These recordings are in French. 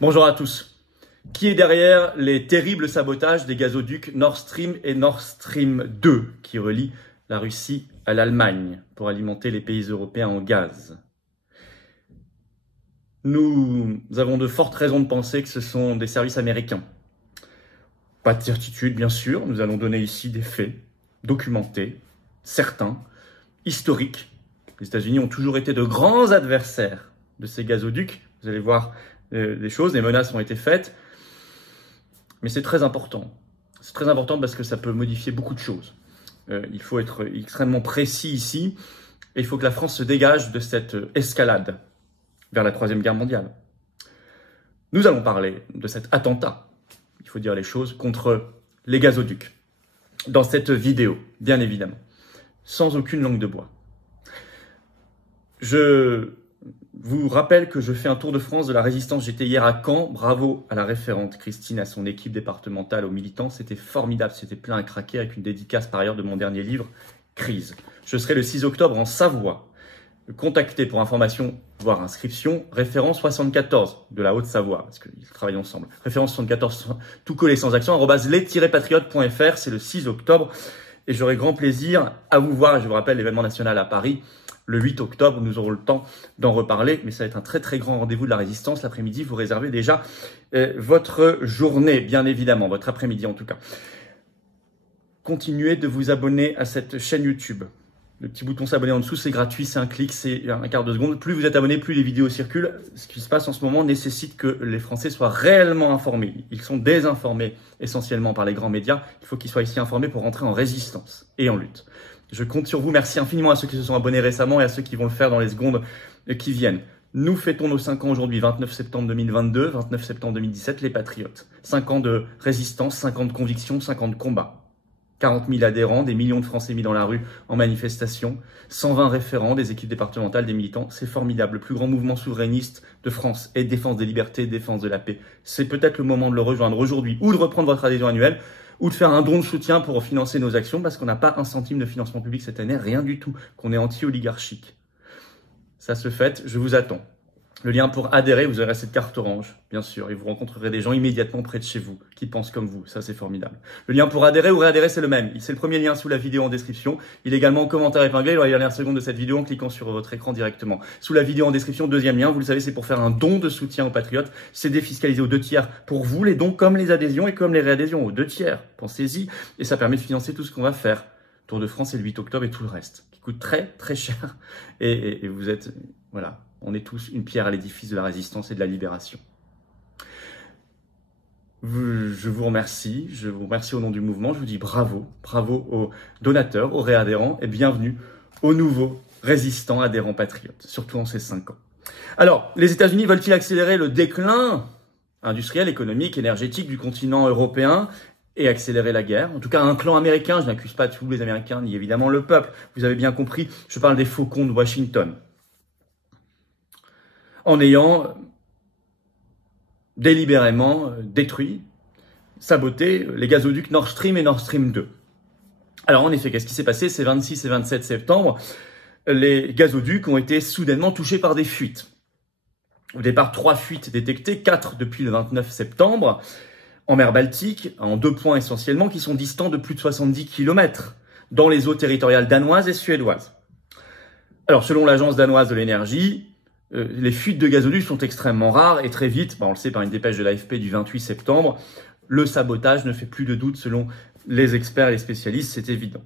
Bonjour à tous. Qui est derrière les terribles sabotages des gazoducs Nord Stream et Nord Stream 2 qui relient la Russie à l'Allemagne pour alimenter les pays européens en gaz? Nous avons de fortes raisons de penser que ce sont des services américains. Pas de certitude, bien sûr. Nous allons donner ici des faits documentés, certains, historiques. Les États-Unis ont toujours été de grands adversaires de ces gazoducs. Vous allez voir des choses, des menaces ont été faites. Mais c'est très important. C'est très important parce que ça peut modifier beaucoup de choses. Il faut être extrêmement précis ici. Et il faut que la France se dégage de cette escalade vers la Troisième Guerre mondiale. Nous allons parler de cet attentat, il faut dire les choses, contre les gazoducs. Dans cette vidéo, bien évidemment, sans aucune langue de bois. Je vous rappelle que je fais un tour de France de la résistance. J'étais hier à Caen. Bravo à la référente Christine, à son équipe départementale, aux militants. C'était formidable, c'était plein à craquer avec une dédicace par ailleurs de mon dernier livre, Crise. Je serai le 6 octobre en Savoie. Contactez pour information, voire inscription, référence 74 de la Haute-Savoie, parce qu'ils travaillent ensemble. Référence 74, tout collé sans accent, @les-patriotes.fr, c'est le 6 octobre. Et j'aurai grand plaisir à vous voir. Je vous rappelle l'événement national à Paris, le 8 octobre, nous aurons le temps d'en reparler, mais ça va être un très très grand rendez-vous de la résistance. L'après-midi, vous réservez déjà votre journée, bien évidemment, votre après-midi en tout cas. Continuez de vous abonner à cette chaîne YouTube. Le petit bouton s'abonner en dessous, c'est gratuit, c'est un clic, c'est un quart de seconde. Plus vous êtes abonné, plus les vidéos circulent. Ce qui se passe en ce moment nécessite que les Français soient réellement informés. Ils sont désinformés essentiellement par les grands médias. Il faut qu'ils soient ici informés pour rentrer en résistance et en lutte. Je compte sur vous. Merci infiniment à ceux qui se sont abonnés récemment et à ceux qui vont le faire dans les secondes qui viennent. Nous fêtons nos 5 ans aujourd'hui, 29 septembre 2022, 29 septembre 2017, les Patriotes. 5 ans de résistance, 5 ans de conviction, 5 ans de combat. 40 000 adhérents, des millions de Français mis dans la rue en manifestation, 120 référents, des équipes départementales, des militants. C'est formidable. Le plus grand mouvement souverainiste de France et défense des libertés, défense de la paix. C'est peut-être le moment de le rejoindre aujourd'hui ou de reprendre votre adhésion annuelle ou de faire un don de soutien pour financer nos actions parce qu'on n'a pas un centime de financement public cette année, rien du tout, qu'on est anti-oligarchique. Ça se fait, je vous attends. Le lien pour adhérer, vous aurez cette carte orange, bien sûr, et vous rencontrerez des gens immédiatement près de chez vous qui pensent comme vous. Ça, c'est formidable. Le lien pour adhérer ou réadhérer, c'est le même. C'est le premier lien sous la vidéo en description. Il est également en commentaire épinglé dans les dernières secondes de cette vidéo en cliquant sur votre écran directement. Sous la vidéo en description, deuxième lien, vous le savez, c'est pour faire un don de soutien aux Patriotes. C'est défiscalisé aux 2 tiers pour vous, les dons comme les adhésions et comme les réadhésions aux 2 tiers. Pensez-y. Et ça permet de financer tout ce qu'on va faire. Tour de France, c'est le 8 octobre et tout le reste, qui coûte très, très cher. Et vous êtes, voilà. On est tous une pierre à l'édifice de la résistance et de la libération. Je vous remercie au nom du mouvement. Je vous dis bravo aux donateurs, aux réadhérents et bienvenue aux nouveaux résistants, adhérents patriotes, surtout en ces 5 ans. Alors, les États-Unis veulent-ils accélérer le déclin industriel, économique, énergétique du continent européen et accélérer la guerre? En tout cas, un clan américain, je n'accuse pas tous les Américains, ni évidemment le peuple. Vous avez bien compris, je parle des faucons de Washington. En ayant délibérément détruit, saboté les gazoducs Nord Stream et Nord Stream 2. Alors en effet, qu'est-ce qui s'est passé ces 26 et 27 septembre? Les gazoducs ont été soudainement touchés par des fuites. Au départ, 3 fuites détectées, 4 depuis le 29 septembre, en mer Baltique, en 2 points essentiellement, qui sont distants de plus de 70 km, dans les eaux territoriales danoises et suédoises. Alors selon l'agence danoise de l'énergie, les fuites de gazoducs sont extrêmement rares et très vite, on le sait par une dépêche de l'AFP du 28 septembre, le sabotage ne fait plus de doute selon les experts et les spécialistes, c'est évident.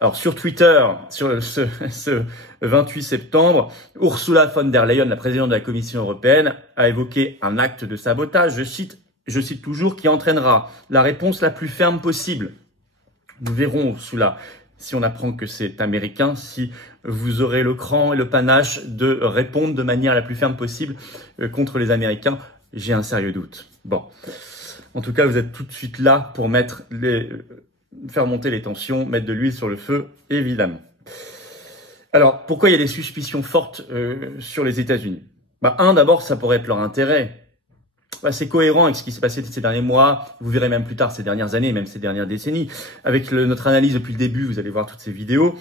Alors sur Twitter, sur ce 28 septembre, Ursula von der Leyen, la présidente de la Commission européenne, a évoqué un acte de sabotage, je cite toujours, qui entraînera la réponse la plus ferme possible. Nous verrons Ursula, si on apprend que c'est américain, si vous aurez le cran et le panache de répondre de manière la plus ferme possible contre les Américains, j'ai un sérieux doute. Bon, en tout cas, vous êtes tout de suite là pour faire monter les tensions, mettre de l'huile sur le feu, évidemment. Alors, pourquoi il y a des suspicions fortes sur les États-Unis? D'abord, ça pourrait être leur intérêt. C'est cohérent avec ce qui s'est passé ces derniers mois, vous verrez même plus tard ces dernières années, même ces dernières décennies. Avec notre analyse depuis le début, vous allez voir toutes ces vidéos.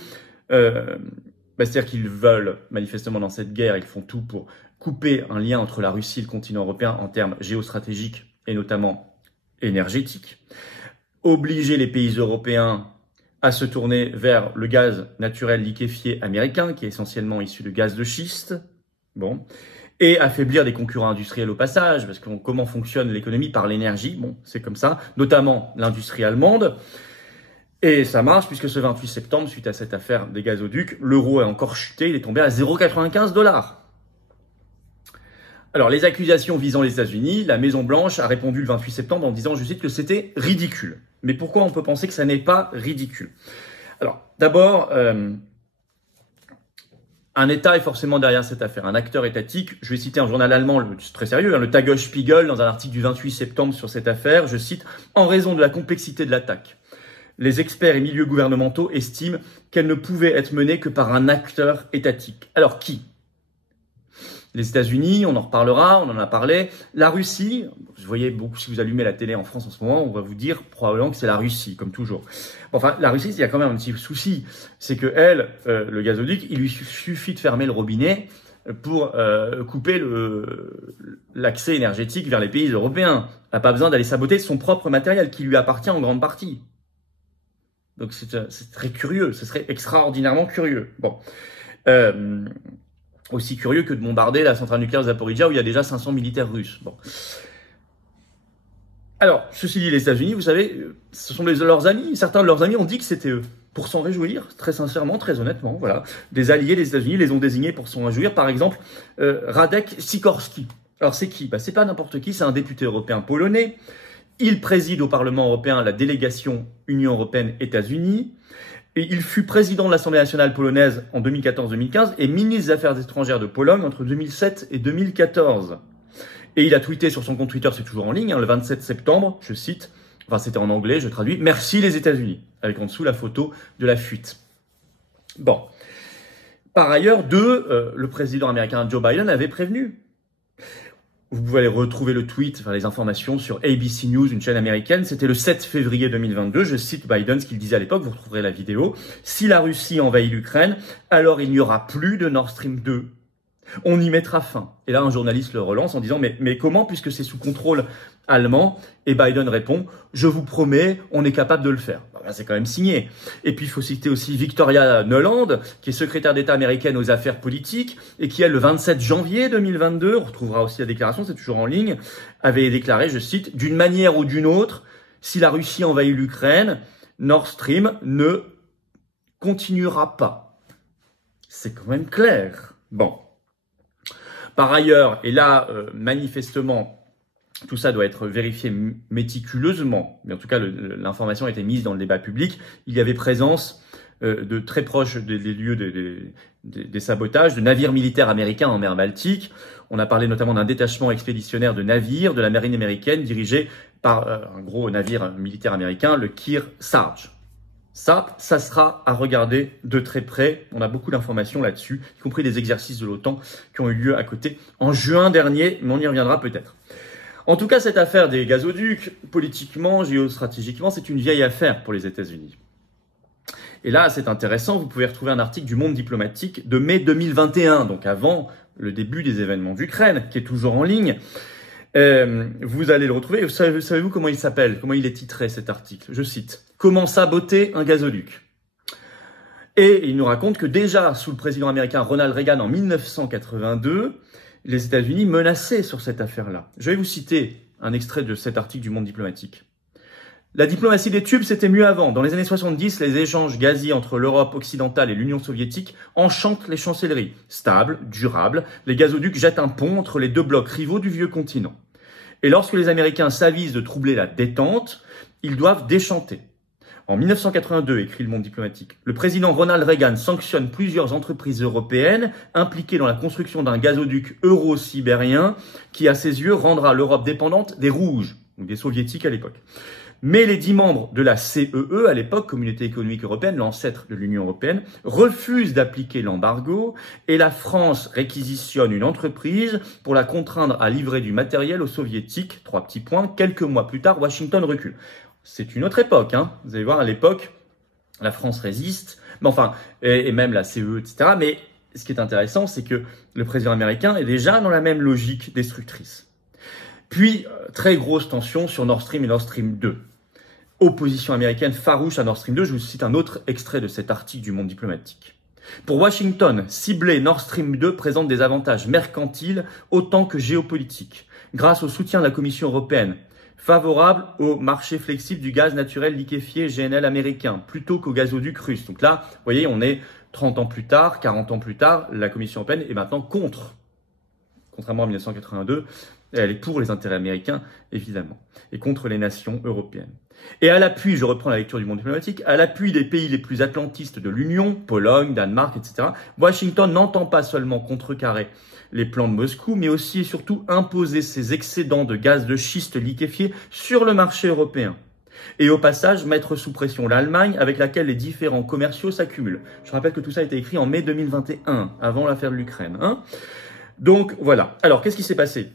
C'est-à-dire qu'ils veulent, manifestement dans cette guerre, ils font tout pour couper un lien entre la Russie et le continent européen en termes géostratégiques et notamment énergétiques. Obliger les pays européens à se tourner vers le gaz naturel liquéfié américain, qui est essentiellement issu de gaz de schiste. Bon. Et affaiblir des concurrents industriels au passage, parce que comment fonctionne l'économie par l'énergie, bon, c'est comme ça, notamment l'industrie allemande. Et ça marche, puisque ce 28 septembre, suite à cette affaire des gazoducs, l'euro a encore chuté, il est tombé à 0,95 $. Alors, les accusations visant les États-Unis, la Maison-Blanche a répondu le 28 septembre en disant, je cite, que c'était ridicule. Mais pourquoi on peut penser que ça n'est pas ridicule? Alors, d'abord, un État est forcément derrière cette affaire, un acteur étatique. Je vais citer un journal allemand très sérieux, le Tagesspiegel, dans un article du 28 septembre sur cette affaire. Je cite, « En raison de la complexité de l'attaque, les experts et milieux gouvernementaux estiment qu'elle ne pouvait être menée que par un acteur étatique. » Alors qui? Les États-Unis, on en reparlera, on en a parlé. La Russie, vous voyez beaucoup, si vous allumez la télé en France en ce moment, on va vous dire probablement que c'est la Russie, comme toujours. Enfin, la Russie, il y a quand même un petit souci, c'est que elle, le gazoduc, il lui suffit de fermer le robinet pour couper l'accès énergétique vers les pays européens. Elle n'a pas besoin d'aller saboter son propre matériel qui lui appartient en grande partie. Donc c'est très curieux, ce serait extraordinairement curieux. Bon. Aussi curieux que de bombarder la centrale nucléaire de Zaporizhzhia où il y a déjà 500 militaires russes. Bon. Alors, ceci dit, les États-Unis, vous savez, ce sont leurs amis. Certains de leurs amis ont dit que c'était eux. Pour s'en réjouir, très sincèrement, très honnêtement, voilà. Des alliés des États-Unis les ont désignés pour s'en réjouir. Par exemple, Radek Sikorski. Alors, c'est qui? C'est pas n'importe qui, c'est un député européen polonais. Il préside au Parlement européen la délégation Union européenne-États-Unis. Et il fut président de l'Assemblée nationale polonaise en 2014-2015 et ministre des Affaires étrangères de Pologne entre 2007 et 2014. Et il a tweeté sur son compte Twitter, c'est toujours en ligne, le 27 septembre, je cite, enfin c'était en anglais, je traduis, « Merci les États-Unis », avec en dessous la photo de la fuite. Bon. Par ailleurs, le président américain Joe Biden avait prévenu. Vous pouvez aller retrouver le tweet, enfin les informations sur ABC News, une chaîne américaine. C'était le 7 février 2022. Je cite Biden, ce qu'il disait à l'époque. Vous retrouverez la vidéo. Si la Russie envahit l'Ukraine, alors il n'y aura plus de Nord Stream 2. On y mettra fin. Et là, un journaliste le relance en disant, mais comment, puisque c'est sous contrôle allemand? Et Biden répond, je vous promets, on est capable de le faire. Ben, c'est quand même signé. Et puis, il faut citer aussi Victoria Nuland, qui est secrétaire d'État américaine aux affaires politiques, et qui, elle, le 27 janvier 2022, on retrouvera aussi la déclaration, c'est toujours en ligne, avait déclaré, je cite, d'une manière ou d'une autre, si la Russie envahit l'Ukraine, Nord Stream ne continuera pas. C'est quand même clair. Bon. Par ailleurs, et là, manifestement, tout ça doit être vérifié méticuleusement, mais en tout cas, l'information a été mise dans le débat public. Il y avait présence de très proches des lieux des sabotages, de navires militaires américains en mer Baltique. On a parlé notamment d'un détachement expéditionnaire de navires de la marine américaine dirigé par un gros navire militaire américain, le Kearsarge. Ça sera à regarder de très près. On a beaucoup d'informations là-dessus, y compris des exercices de l'OTAN qui ont eu lieu à côté en juin dernier, mais on y reviendra peut-être. En tout cas, cette affaire des gazoducs, politiquement, géostratégiquement, c'est une vieille affaire pour les États-Unis. Et là, c'est intéressant, vous pouvez retrouver un article du Monde diplomatique de mai 2021, donc avant le début des événements d'Ukraine, qui est toujours en ligne. Vous allez le retrouver. Savez-vous comment il s'appelle? Comment il est titré cet article? Je cite. Comment saboter un gazoduc? Et il nous raconte que déjà, sous le président américain Ronald Reagan en 1982, les États-Unis menaçaient sur cette affaire-là. Je vais vous citer un extrait de cet article du Monde diplomatique. La diplomatie des tubes, c'était mieux avant. Dans les années 70, les échanges gaziers entre l'Europe occidentale et l'Union soviétique enchantent les chancelleries. Stables, durables, les gazoducs jettent un pont entre les deux blocs rivaux du vieux continent. Et lorsque les Américains s'avisent de troubler la détente, ils doivent déchanter. En 1982, écrit le Monde diplomatique, le président Ronald Reagan sanctionne plusieurs entreprises européennes impliquées dans la construction d'un gazoduc euro-sibérien qui, à ses yeux, rendra l'Europe dépendante des Rouges, donc des Soviétiques à l'époque. Mais les 10 membres de la CEE, à l'époque, Communauté économique européenne, l'ancêtre de l'Union européenne, refusent d'appliquer l'embargo et la France réquisitionne une entreprise pour la contraindre à livrer du matériel aux Soviétiques. 3 petits points. Quelques mois plus tard, Washington recule. C'est une autre époque, hein. Vous allez voir, à l'époque, La France résiste, mais enfin, et même la CE, etc. Mais ce qui est intéressant, c'est que le président américain est déjà dans la même logique destructrice. Puis, très grosse tension sur Nord Stream et Nord Stream 2. Opposition américaine farouche à Nord Stream 2. Je vous cite un autre extrait de cet article du Monde diplomatique. Pour Washington, cibler Nord Stream 2 présente des avantages mercantiles autant que géopolitiques, grâce au soutien de la Commission européenne, favorable au marché flexible du gaz naturel liquéfié GNL américain, plutôt qu'au gazoduc russe. Donc là, vous voyez, on est 30 ans plus tard, 40 ans plus tard, la Commission européenne est maintenant contre. Contrairement à 1982, elle est pour les intérêts américains, évidemment, et contre les nations européennes. Et à l'appui, je reprends la lecture du Monde diplomatique, à l'appui des pays les plus atlantistes de l'Union, Pologne, Danemark, etc., Washington n'entend pas seulement contrecarrer les plans de Moscou, mais aussi et surtout imposer ses excédents de gaz de schiste liquéfié sur le marché européen. Et au passage, mettre sous pression l'Allemagne avec laquelle les différends commerciaux s'accumulent. Je rappelle que tout ça a été écrit en mai 2021, avant l'affaire de l'Ukraine. Donc voilà. Alors, qu'est-ce qui s'est passé ?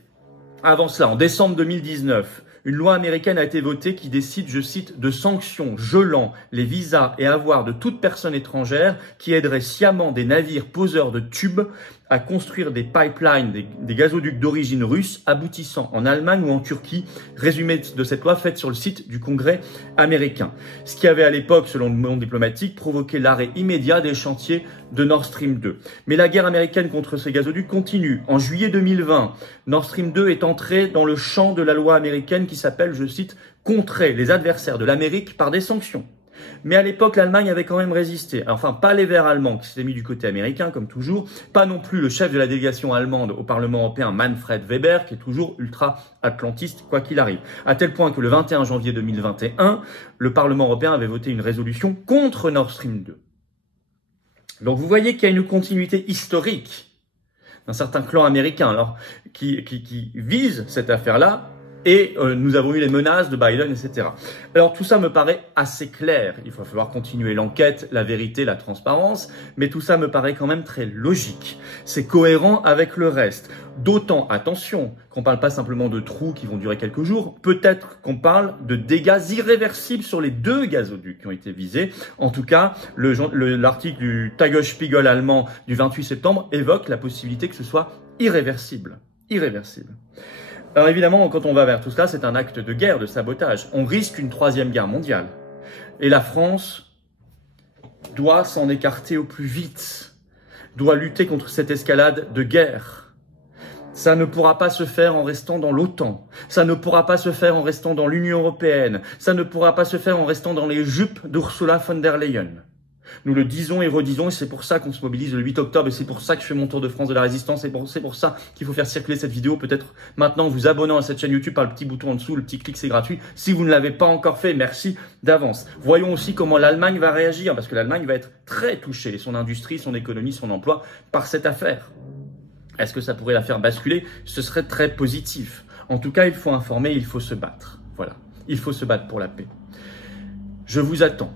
Avant cela, en décembre 2019, une loi américaine a été votée qui décide, je cite, de sanctions gelant les visas et avoirs de toute personne étrangère qui aiderait sciemment des navires poseurs de tubes à construire des pipelines, des gazoducs d'origine russe aboutissant en Allemagne ou en Turquie. Résumé de cette loi faite sur le site du Congrès américain. Ce qui avait à l'époque, selon le monde diplomatique, provoqué l'arrêt immédiat des chantiers de Nord Stream 2. Mais la guerre américaine contre ces gazoducs continue. En juillet 2020, Nord Stream 2 est entré dans le champ de la loi américaine qui s'appelle, je cite, « contrer les adversaires de l'Amérique par des sanctions ». Mais à l'époque, l'Allemagne avait quand même résisté. Enfin, pas les Verts allemands qui s'étaient mis du côté américain, comme toujours. Pas non plus le chef de la délégation allemande au Parlement européen, Manfred Weber, qui est toujours ultra-atlantiste, quoi qu'il arrive. À tel point que le 21 janvier 2021, le Parlement européen avait voté une résolution contre Nord Stream 2. Donc vous voyez qu'il y a une continuité historique d'un certain clan américain alors, qui vise cette affaire-là. Et nous avons eu les menaces de Biden, etc. Alors tout ça me paraît assez clair. Il va falloir continuer l'enquête, la vérité, la transparence. Mais tout ça me paraît quand même très logique. C'est cohérent avec le reste. D'autant, attention, qu'on ne parle pas simplement de trous qui vont durer quelques jours. Peut-être qu'on parle de dégâts irréversibles sur les 2 gazoducs qui ont été visés. En tout cas, l'article du Tagesspiegel allemand du 28 septembre évoque la possibilité que ce soit irréversible. Irréversible. Alors évidemment, quand on va vers tout cela, c'est un acte de guerre, de sabotage. On risque une 3e guerre mondiale. Et la France doit s'en écarter au plus vite, doit lutter contre cette escalade de guerre. Ça ne pourra pas se faire en restant dans l'OTAN. Ça ne pourra pas se faire en restant dans l'Union européenne. Ça ne pourra pas se faire en restant dans les jupes d'Ursula von der Leyen. Nous le disons et redisons, et c'est pour ça qu'on se mobilise le 8 octobre, et c'est pour ça que je fais mon tour de France de la résistance, et c'est pour ça qu'il faut faire circuler cette vidéo, peut-être maintenant en vous abonnant à cette chaîne YouTube par le petit bouton en dessous, le petit clic, c'est gratuit. Si vous ne l'avez pas encore fait, merci d'avance. Voyons aussi comment l'Allemagne va réagir, parce que l'Allemagne va être très touchée, et son industrie, son économie, son emploi, par cette affaire. Est-ce que ça pourrait la faire basculer? Ce serait très positif. En tout cas, il faut informer, il faut se battre. Voilà, il faut se battre pour la paix. Je vous attends.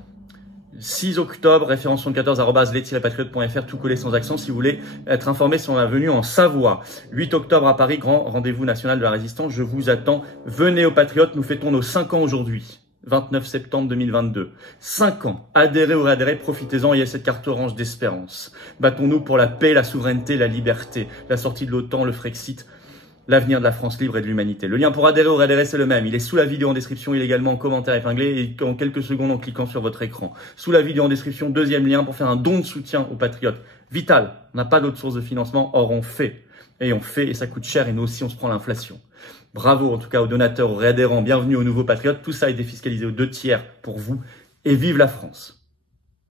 6 octobre, référence 74@les-patriotes.fr, tout collé sans accent si vous voulez être informé sur la venue en Savoie. 8 octobre à Paris, grand rendez-vous national de la résistance, je vous attends. Venez aux Patriotes, nous fêtons nos 5 ans aujourd'hui. 29 septembre 2022. 5 ans. Adhérez ou réadhérez, profitez-en, il y a cette carte orange d'espérance. Battons-nous pour la paix, la souveraineté, la liberté, la sortie de l'OTAN, le Frexit, l'avenir de la France libre et de l'humanité. Le lien pour adhérer ou réadhérer, c'est le même. Il est sous la vidéo en description, il est également en commentaire épinglé et en quelques secondes en cliquant sur votre écran. Sous la vidéo en description, 2e lien pour faire un don de soutien aux Patriotes. Vital. On n'a pas d'autre source de financement, or on fait. Et on fait et ça coûte cher et nous aussi on se prend l'inflation. Bravo en tout cas aux donateurs, aux réadhérents, bienvenue aux nouveaux Patriotes. Tout ça est défiscalisé aux 2 tiers pour vous et vive la France.